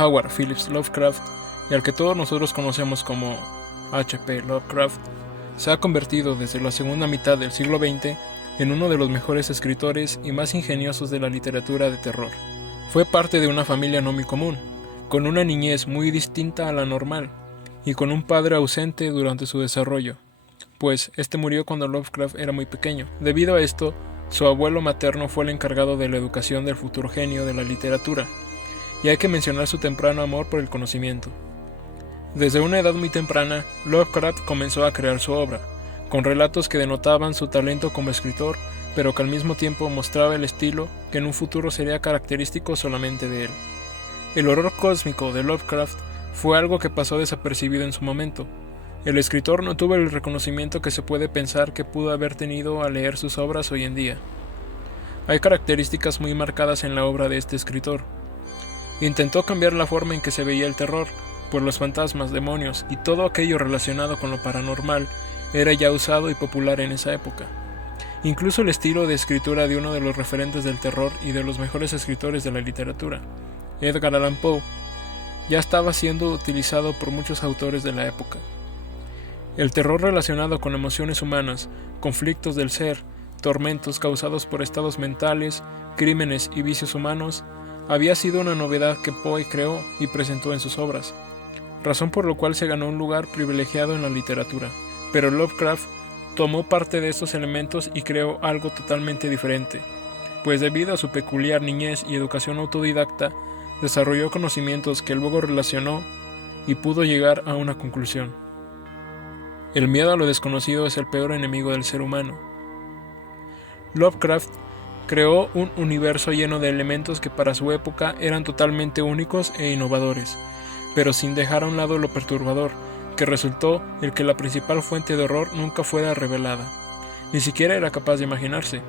Howard Phillips Lovecraft, y al que todos nosotros conocemos como H.P. Lovecraft, se ha convertido desde la segunda mitad del siglo XX en uno de los mejores escritores y más ingeniosos de la literatura de terror. Fue parte de una familia no muy común, con una niñez muy distinta a la normal, y con un padre ausente durante su desarrollo, pues este murió cuando Lovecraft era muy pequeño. Debido a esto, su abuelo materno fue el encargado de la educación del futuro genio de la literatura, y hay que mencionar su temprano amor por el conocimiento. Desde una edad muy temprana, Lovecraft comenzó a crear su obra, con relatos que denotaban su talento como escritor, pero que al mismo tiempo mostraba el estilo que en un futuro sería característico solamente de él. El horror cósmico de Lovecraft fue algo que pasó desapercibido en su momento. El escritor no tuvo el reconocimiento que se puede pensar que pudo haber tenido al leer sus obras hoy en día. Hay características muy marcadas en la obra de este escritor. Intentó cambiar la forma en que se veía el terror, pues los fantasmas, demonios y todo aquello relacionado con lo paranormal era ya usado y popular en esa época. Incluso el estilo de escritura de uno de los referentes del terror y de los mejores escritores de la literatura, Edgar Allan Poe, ya estaba siendo utilizado por muchos autores de la época. El terror relacionado con emociones humanas, conflictos del ser, tormentos causados por estados mentales, crímenes y vicios humanos, había sido una novedad que Poe creó y presentó en sus obras, razón por la cual se ganó un lugar privilegiado en la literatura. Pero Lovecraft tomó parte de estos elementos y creó algo totalmente diferente, pues debido a su peculiar niñez y educación autodidacta, desarrolló conocimientos que luego relacionó y pudo llegar a una conclusión. El miedo a lo desconocido es el peor enemigo del ser humano. Lovecraft creó un universo lleno de elementos que para su época eran totalmente únicos e innovadores, pero sin dejar a un lado lo perturbador, que resultó el que la principal fuente de horror nunca fuera revelada. Ni siquiera era capaz de imaginarse.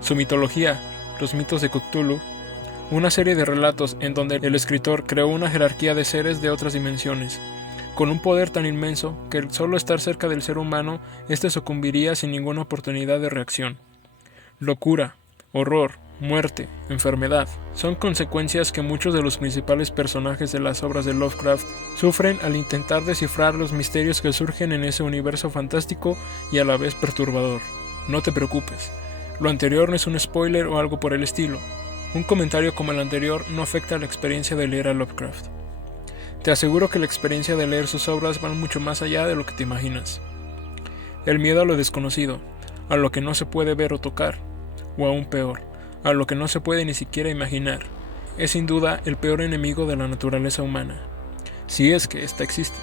Su mitología, los mitos de Cthulhu, una serie de relatos en donde el escritor creó una jerarquía de seres de otras dimensiones, con un poder tan inmenso que el solo estar cerca del ser humano, éste sucumbiría sin ninguna oportunidad de reacción. Locura, horror, muerte, enfermedad, son consecuencias que muchos de los principales personajes de las obras de Lovecraft sufren al intentar descifrar los misterios que surgen en ese universo fantástico y a la vez perturbador. No te preocupes, lo anterior no es un spoiler o algo por el estilo. Un comentario como el anterior no afecta a la experiencia de leer a Lovecraft. Te aseguro que la experiencia de leer sus obras va mucho más allá de lo que te imaginas. El miedo a lo desconocido, a lo que no se puede ver o tocar, o aún peor, a lo que no se puede ni siquiera imaginar, es sin duda el peor enemigo de la naturaleza humana, si es que ésta existe.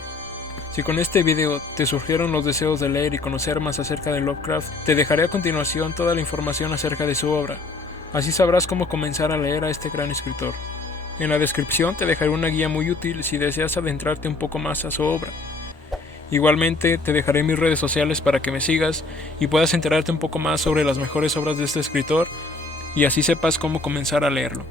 Si con este video te surgieron los deseos de leer y conocer más acerca de Lovecraft, te dejaré a continuación toda la información acerca de su obra. Así sabrás cómo comenzar a leer a este gran escritor. En la descripción te dejaré una guía muy útil si deseas adentrarte un poco más a su obra. Igualmente te dejaré mis redes sociales para que me sigas y puedas enterarte un poco más sobre las mejores obras de este escritor y así sepas cómo comenzar a leerlo.